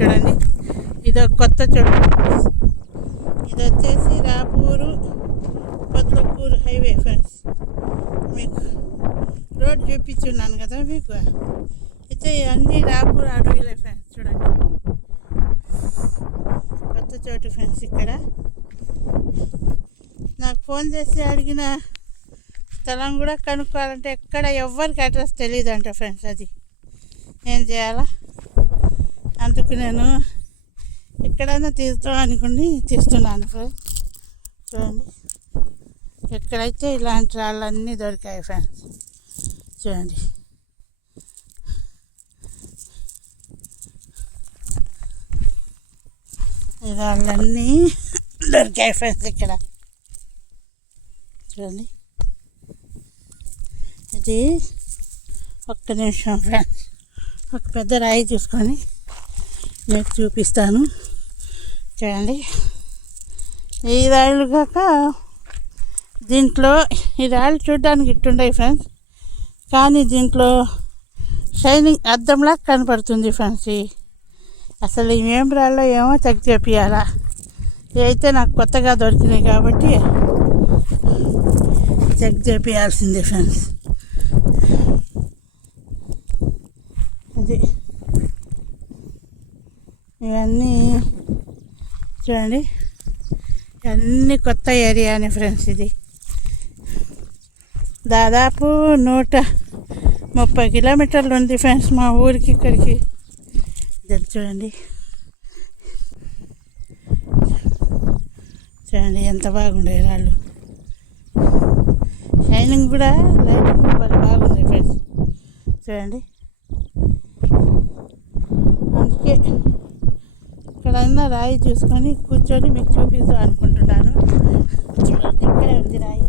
చూడండి. ఇది కొత్త చోటు. ఇది వచ్చేసి రాపూరు పొద్దులకూరు హైవే ఫ్రెండ్స్. మీకు రోడ్ చూపించున్నాను కదా మీకు. అయితే అన్నీ రాపూర్ అడవిలే ఫ్రెండ్స్. చూడండి కొత్త చోటు ఫ్రెండ్స్. ఇక్కడ నాకు ఫోన్ చేసి అడిగిన స్థలం కూడా కనుక్కోవాలంటే ఎక్కడ ఎవ్వరికి అడ్రస్ తెలియదు అంట ఫ్రెండ్స్. అది ఏం చేయాలా? అందుకు నేను ఎక్కడైనా తీస్తాం అనుకుని తీస్తున్నాను ఫ్రెండ్స్. చూడండి ఎక్కడైతే ఇలాంటి రాళ్ళన్నీ దొరికాయి ఫ్రెండ్స్. చూడండి ఈ రాళ్ళన్నీ దొరికాయి ఫ్రెండ్స్ ఇక్కడ. చూడండి ఇది ఒక్క నిమిషం ఫ్రెండ్స్. ఒక పెద్ద రాయి చూసుకొని మీకు చూపిస్తాను. చూడండి ఈ రాళ్ళు కాక దీంట్లో ఈ రాళ్ళు చూడడానికి ఇట్టుండయి ఫ్రెండ్స్. కానీ దీంట్లో షైనింగ్ అద్దంలా కనపడుతుంది ఫ్రెండ్స్. అసలు ఏం రాళ్ళో ఏమో చెక్ చేపియాలా. ఇవైతే నాకు కొత్తగా దొరికినాయి కాబట్టి చెక్ చేపియాల్సిందే ఫ్రెండ్స్. అది ఇవన్నీ చూడండి అన్నీ కొత్త ఏరియానే ఫ్రెండ్స్. ఇది దాదాపు 130 కిలోమీటర్లు ఉంది ఫ్రెండ్స్ మా ఊరికి ఇక్కడికి. చూడండి చూడండి ఎంత బాగుండే రాళ్ళు. షైనింగ్ కూడా లైటింగ్ కూడా బాగుంది ఫ్రెండ్స్. చూడండి అందుకే ఎక్కడైనా రాయి చూసుకొని కూర్చొని మీకు చూపిద్దాం అనుకుంటున్నాను. చూడండి ఇక్కడే ఉంది రాయి.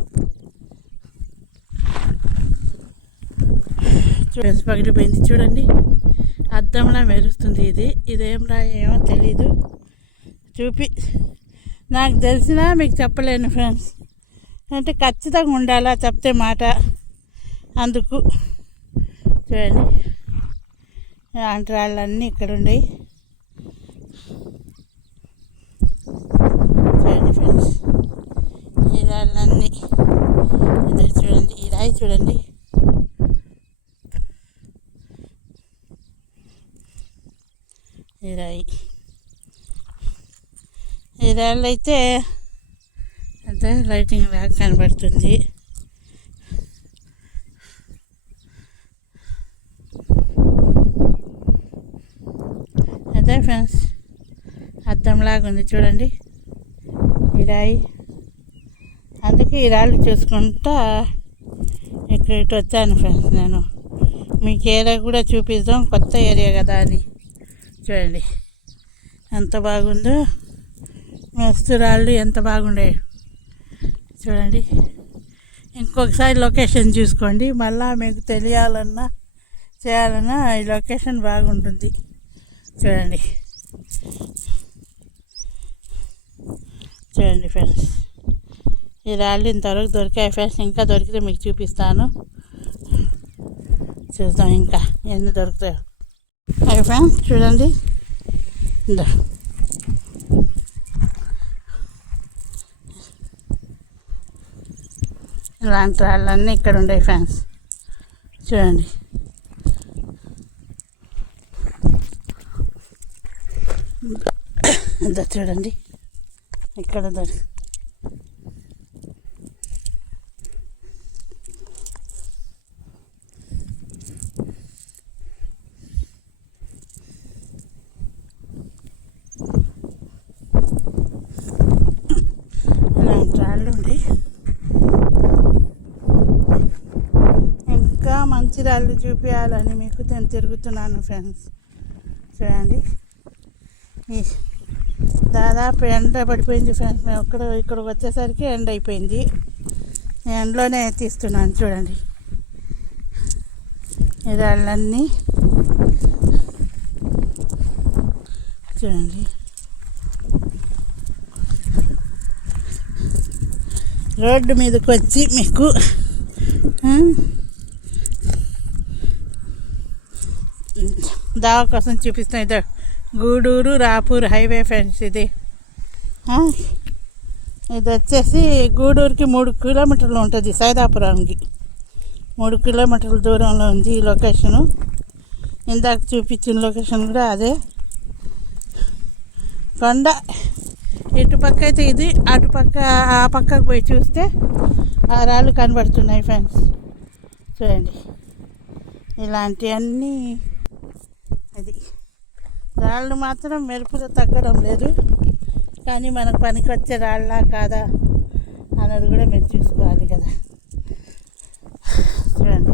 చూడండి పగిలిపోయింది. చూడండి అద్దంలా మెరుస్తుంది. ఇదేం రాయి ఏమో తెలీదు. నాకు తెలిసినా మీకు చెప్పలేను ఫ్రెండ్స్. అంటే ఖచ్చితంగా ఉండాలా చెప్తే మాట. అందుకు చూడండి అలాంటి రాళ్ళన్నీ ఇక్కడ ఉండేవి. చూడండి ఫ్రెండ్స్ ఈ రాళ్ళన్నీ చూడండి. ఈ రాయి చూడండి ఈ రాళ్ళు అయితే అంతే లైటింగ్ లాగా కనబడుతుంది. అదే ఫ్రెండ్స్ అద్దంలాగా ఉంది చూడండి ఈ రాయి. అందుకే ఈ రాళ్ళు చూసుకుంటా ఇక్కడ ఇటు వచ్చాను ఫ్రెండ్స్. నేను మీకు ఏరియా కూడా చూపిద్దాం, కొత్త ఏరియా కదా అని. చూడండి ఎంత బాగుందో. మస్తు రాళ్ళు ఎంత బాగుండే చూడండి. ఇంకొకసారి లొకేషన్ చూసుకోండి. మళ్ళీ మీకు తెలియాలన్నా చేయాలన్నా ఈ లొకేషన్ బాగుంటుంది. చూడండి చూడండి ఫ్రెండ్స్ ఈ రాళ్ళు ఇంతవరకు దొరికాయి ఫ్రెండ్స్. ఇంకా దొరికితే మీకు చూపిస్తాను. చూద్దాం ఇంకా ఎన్ని దొరుకుతాయో. అయ్యి ఫ్రెండ్స్ చూడండి ఇందా ఇలాంటి రాళ్ళన్నీ ఇక్కడ ఉండేవి ఫ్రెండ్స్. చూడండి ఇదా చూడండి ఇక్కడ రాళ్ళు ఉండి ఇంకా మంచి రాళ్ళు చూపించాలని మీకు నేను తిరుగుతున్నాను ఫ్రెండ్స్. చూడండి దాదాపు ఎండ పడిపోయింది ఫ్రెండ్స్. మేము ఇక్కడికి వచ్చేసరికి ఎండ అయిపోయింది. నేను ఎండలోనే తీస్తున్నాను. చూడండి ఈ రాళ్ళన్నీ చూడండి. రోడ్డు మీదకి వచ్చి మీకు దావ కోసం చూపిస్తాను. గూడూరు రాపూర్ హైవే ఫ్రెండ్స్ ఇది. ఇది వచ్చేసి గూడూరుకి 3 కిలోమీటర్లు ఉంటుంది, సైదాపురానికి 3 కిలోమీటర్ల దూరంలో ఉంది ఈ లొకేషను. ఇందాక చూపించిన లొకేషన్ కూడా అదే. కొండ ఇటుపక్క అయితే ఇది, అటుపక్క ఆ పక్కకు పోయి చూస్తే ఆ రాళ్ళు కనబడుతున్నాయి ఫ్రెండ్స్. చూడండి, ఇలాంటివన్నీ అది రాళ్ళు మాత్రం మెరుపులో తగ్గడం లేదు, కానీ మనకు పనికి వచ్చే రాళ్ళ కాదా అన్నది కూడా మేము చూసుకోవాలి కదా. చూడండి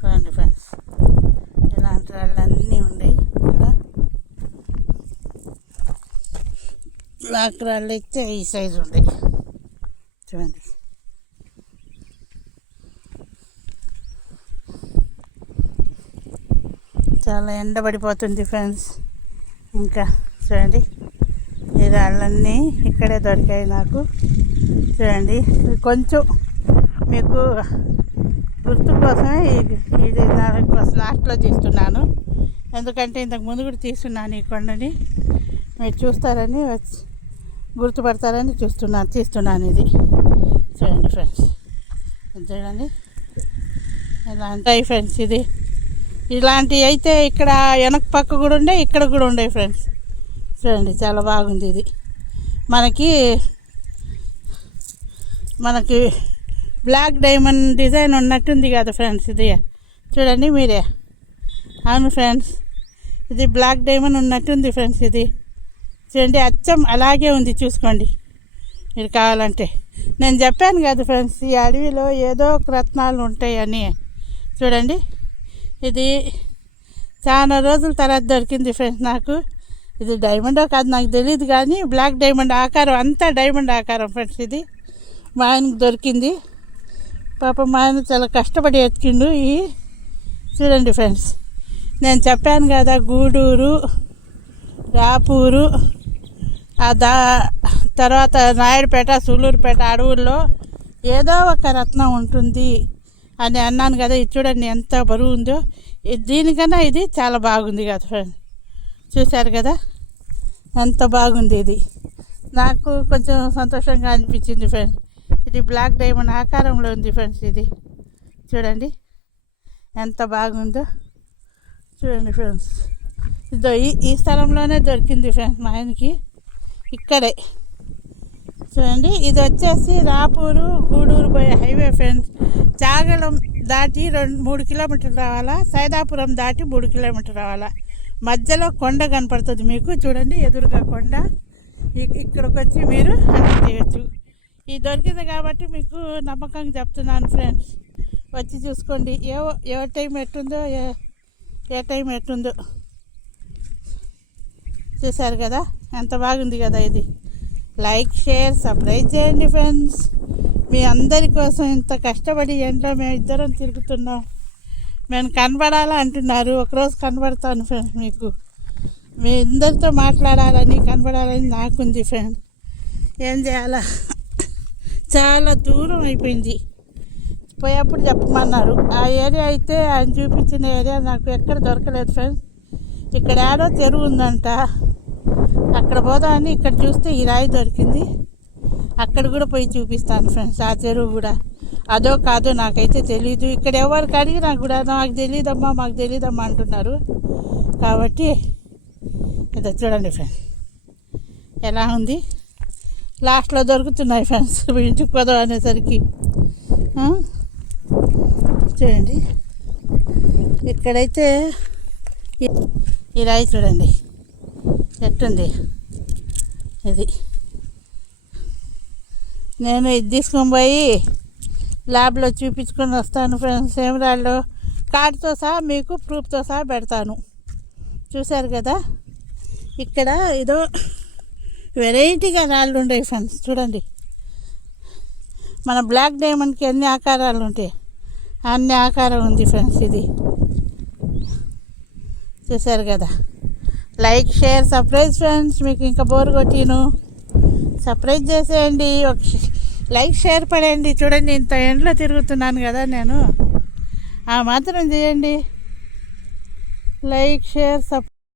చూడండి ఫ్రెండ్స్, ఇలాంటి రాళ్ళన్నీ ఉన్నాయి ఇక్కడ. బ్లాక్ రాళ్ళు అయితే ఈ సైజు ఉన్నాయి చూడండి. చాలా ఎండబడిపోతుంది ఫ్రెండ్స్. ఇంకా చూడండి, ఈ రాళ్ళన్నీ ఇక్కడే దొరికాయి నాకు. చూడండి, కొంచెం మీకు గుర్తు కోసమే ఇది దానికోసం లాస్ట్లో తీస్తున్నాను, ఎందుకంటే ఇంతకు ముందు కూడా తీస్తున్నాను ఈ కొండని. మీరు చూస్తారని గుర్తుపడతారని తీస్తున్నాను ఇది. చూడండి ఫ్రెండ్స్, చూడండి ఇలా ఉంటాయి ఫ్రెండ్స్. ఇది ఇలాంటివి అయితే ఇక్కడ వెనక పక్క కూడా ఉండే, ఇక్కడ కూడా ఉండే ఫ్రెండ్స్. చూడండి, చాలా బాగుంది ఇది. మనకి బ్లాక్ డైమండ్ డిజైన్ ఉన్నట్టుంది కదా ఫ్రెండ్స్ ఇది. చూడండి మీరే. అవును ఫ్రెండ్స్, ఇది బ్లాక్ డైమండ్ ఉన్నట్టుంది ఫ్రెండ్స్ ఇది. చూడండి, అచ్చం అలాగే ఉంది, చూసుకోండి మీరు కావాలంటే. నేను చెప్పాను కదా ఫ్రెండ్స్, ఈ అడవిలో ఏదో ఒక రత్నాలు ఉంటాయని. చూడండి, ఇది చాలా రోజుల తర్వాత దొరికింది ఫ్రెండ్స్ నాకు. ఇది డైమండో కాదు నాకు తెలియదు, కానీ బ్లాక్ డైమండ్ ఆకారం, అంతా డైమండ్ ఆకారం ఫ్రెండ్స్ ఇది. మా ఆయనకు దొరికింది. పాప మా ఆయన చాలా కష్టపడి ఎత్తికిండు. చూడండి ఫ్రెండ్స్, నేను చెప్పాను కదా గూడూరు రాపూరు తర్వాత నాయుడుపేట సూళ్ళూరుపేట అడవుల్లో ఏదో ఒక రత్నం ఉంటుంది అని అన్నాను కదా. ఇది చూడండి ఎంత బరువు ఉందో. దీనికన్నా ఇది చాలా బాగుంది కదా ఫ్రెండ్స్. చూశారు కదా ఎంత బాగుంది ఇది. నాకు కొంచెం సంతోషంగా అనిపించింది ఫ్రెండ్స్. ఇది బ్లాక్ డైమండ్ ఆకారంలో ఉంది ఫ్రెండ్స్ ఇది. చూడండి ఎంత బాగుందో. చూడండి ఫ్రెండ్స్, ఇదో ఈ స్థలంలోనే దొరికింది ఫ్రెండ్స్ మా ఆయనకి, ఇక్కడే. చూడండి, ఇది వచ్చేసి రాపూరు గూడూరు పోయే హైవే ఫ్రెండ్స్. చాగళం దాటి 3 కిలోమీటర్లు రావాలా, సైదాపురం దాటి 3 కిలోమీటర్లు రావాలా. మధ్యలో కొండ కనపడుతుంది మీకు. చూడండి, ఎదురుగా కొండ. ఇక్కడికి వచ్చి మీరు అన్నీ చేయొచ్చు. ఇది దొరికింది కాబట్టి మీకు నమ్మకంగా చెప్తున్నాను ఫ్రెండ్స్, వచ్చి చూసుకోండి. ఏ టైం ఎట్టుందో ఏ టైం ఎట్టుందో. చూశారు కదా ఎంత బాగుంది కదా ఇది. లైక్ షేర్ సబ్స్క్రైబ్ చేయండి ఫ్రెండ్స్. మీ అందరి కోసం ఇంత కష్టపడి ఎండలో మేము ఇద్దరం తిరుగుతున్నాం. మేము కనబడాలా అంటున్నారు, ఒకరోజు కనబడతాను ఫ్రెండ్స్. మీకు మీ అందరితో మాట్లాడాలని కనబడాలని నాకుంది ఫ్రెండ్స్. ఏం చేయాలా, చాలా దూరం అయిపోయింది. పోయేప్పుడు చెప్పమన్నారు. ఆ ఏరియా అయితే ఆయన చూపించిన ఏరియా నాకు ఎక్కడ దొరకలేదు ఫ్రెండ్స్. ఇక్కడ ఏడో చెరువు ఉందంట, అక్కడ పోదామని ఇక్కడ చూస్తే ఈ రాయి దొరికింది. అక్కడ కూడా పోయి చూపిస్తాను ఫ్రెండ్స్. ఆ చెరువు కూడా అదో కాదో నాకైతే తెలీదు. ఇక్కడ ఎవరికి అడిగినా కూడా నాకు తెలియదమ్మా మాకు తెలియదమ్మా అంటున్నారు. కాబట్టి ఇదో చూడండి ఫ్రెండ్స్ ఎలా ఉంది. లాస్ట్లో దొరుకుతున్నాయి ఫ్రెండ్స్ ఇంటికి పోదాం అనేసరికి. చూడండి, ఇక్కడైతే ఈ రాయి చూడండి ఎట్టుంది. ఇది నేను ఇది తీసుకొని పోయి ల్యాబ్లో చూపించుకొని వస్తాను ఫ్రెండ్స్. కెమెరాల్లో కార్డుతో సహా మీకు ప్రూఫ్తో సహా పెడతాను. చూశారు కదా, ఇక్కడ ఏదో వెరైటీగా రాళ్ళు ఉంటాయి ఫ్రెండ్స్. చూడండి, మన బ్లాక్ డైమండ్కి ఎన్ని ఆకారాలు ఉంటాయి అన్ని ఆకారం ఉంది ఫ్రెండ్స్ ఇది. చూశారు కదా, లైక్ షేర్ సబ్స్క్రైబ్ ఫ్రెండ్స్. మీకు ఇంకా బోర్ కొట్టిను సబ్స్క్రైబ్ చేసేయండి, ఒక లైక్ షేర్ పడండి. చూడండి, ఇంత ఎండలో తిరుగుతున్నాను కదా నేను, ఆ మాత్రం చేయండి. Like share subscribe